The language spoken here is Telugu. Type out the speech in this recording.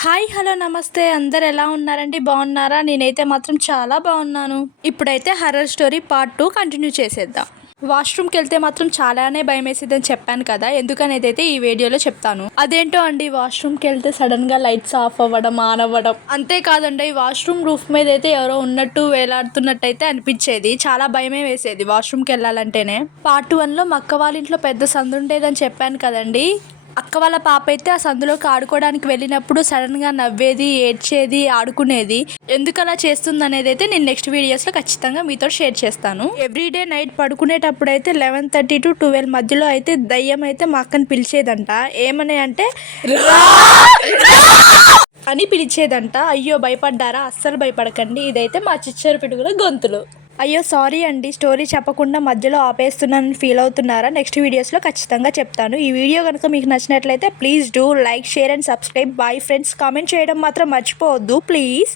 హాయ్ హలో నమస్తే అందరు ఎలా ఉన్నారండి బాగున్నారా నేనైతే మాత్రం చాలా బాగున్నాను. ఇప్పుడైతే హర్రర్ స్టోరీ పార్ట్ 2 కంటిన్యూ చేసేద్దాం. వాష్రూమ్కి వెళ్తే మాత్రం చాలానే భయం వేసేదని చెప్పాను కదా, ఎందుకనేది అయితే ఈ వీడియోలో చెప్తాను. అదేంటో అండి, వాష్రూమ్కి వెళ్తే సడన్గా లైట్స్ ఆఫ్ అవ్వడం ఆన్ అవ్వడం, అంతేకాదండి ఈ వాష్రూమ్ రూఫ్ మీద అయితే ఎవరో ఉన్నట్టు వేలాడుతున్నట్టు అయితే అనిపించేది. చాలా భయమే వేసేది వాష్రూమ్కి వెళ్ళాలంటేనే. పార్ట్ 1లో మా అక్క వాళ్ళ ఇంట్లో పెద్ద సందు ఉండేదని చెప్పాను కదండి. అక్క వాళ్ళ పాప అయితే ఆ సందులోకి ఆడుకోవడానికి వెళ్ళినప్పుడు సడన్గా నవ్వేది, ఏడ్చేది, ఆడుకునేది. ఎందుకు అలా చేస్తుంది అనేది అయితే నేను నెక్స్ట్ వీడియోస్లో ఖచ్చితంగా మీతో షేర్ చేస్తాను. ఎవ్రీడే నైట్ పడుకునేటప్పుడు అయితే 11:30 to 12 మధ్యలో అయితే దయ్యం అయితే మా అక్కని పిలిచేదంట. ఏమని అంటే అని పిలిచేదంట. అయ్యో భయపడ్డారా? అస్సలు భయపడకండి, ఇదైతే మా చిచ్చరు పిడుగుల గొంతులు. అయ్యో సారీ అండి, స్టోరీ చెప్పకుండా మధ్యలో ఆపేస్తున్నానని ఫీల్ అవుతున్నారా? నెక్స్ట్ వీడియోస్లో ఖచ్చితంగా చెప్తాను. ఈ వీడియో కనుక మీకు నచ్చినట్లయితే please do like, share and subscribe. Bye friends. Comment చేయడం మాత్రం మర్చిపోవద్దు ప్లీజ్.